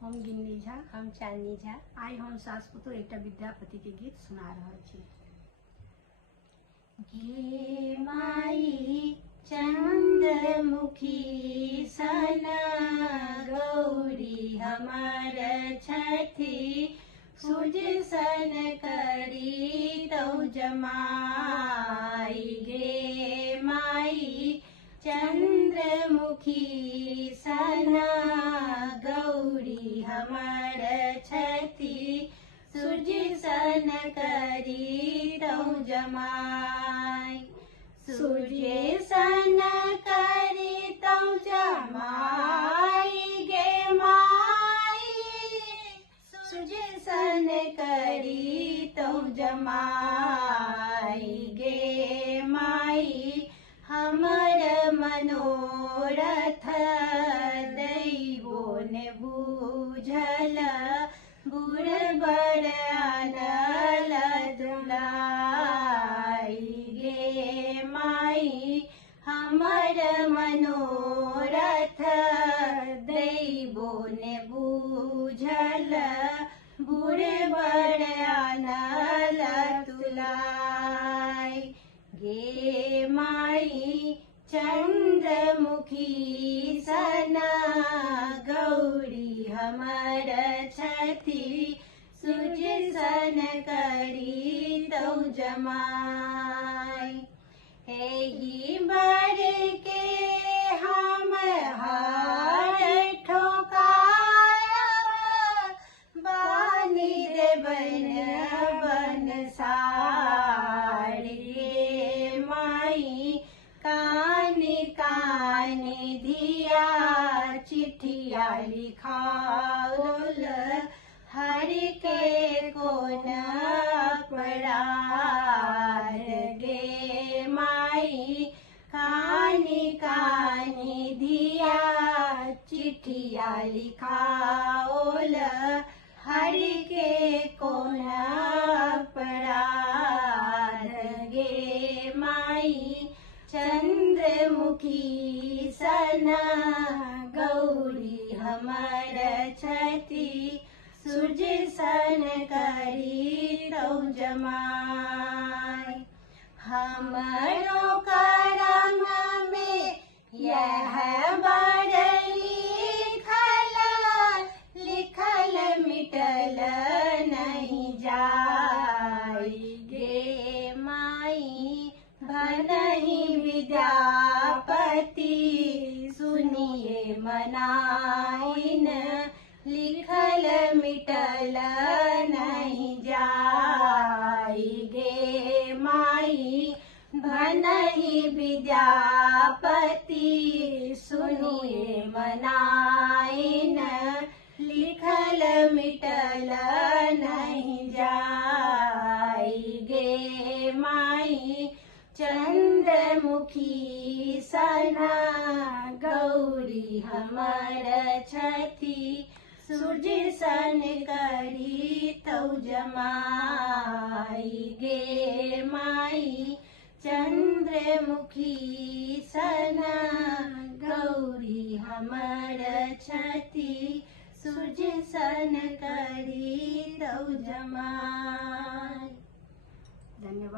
हम गिन्नी झा। हम चांदनी झा। आई हम सास पुतोह एकटा विद्यापति के गीत सुना रहल छी। गे माई चंद्रमुखी सन गौरी हमर छठी, सूज सन करी तौ जमाई। गे माई चंद्रमुखी सन गौरी हमर छठी, सूज सन करी तौ जमाई। सूर्य सन करी तौ जमाई गे माई, सूर्य सन करी तौ जमाई। गे माई हमर मनोरथ दैवो ने बूझल, बूढ़ बड़ आनल दुलारी। गे माई हमर मनोरथ दैवो ने बूझल, बूढ़ बड़ आनल दुलारी। गे माई चंद्रमुखी सन गौरी हमर छठी, सूज सन करी तौ जमाई। एही बर के हम हार ठोकायब, बानी देबन बनसारी। गे माई कानी कानी धिया चिट्ठिया लिखाओल, हरि के कोन अपराध। गे माई कानी कानी धिया चिट्ठिया लिखाओल, हरि के कोन अपराध। गे माई चंद्रमुखी सन गौरी हमर छठी, सूज सन करी तौ जमाई। हमरो करम में यह बड़ लिखल, लिखल मिटल नहीं जाई। गे माई भनहि विद्यापति सुनिए मनाइन, लिखल मिटल नहीं जाई। गे माई भनहि विद्यापति सुनिए मनाइन, लिखल मिटल नहीं जाई। गे माई चंद्रमुखी सन गौरी हमर छठी, सूज सन करी तौ जमाई। गे माई चंद्रमुखी सन गौरी हमर छठी, सूज सन करी तौ जमाई। धन्यवाद।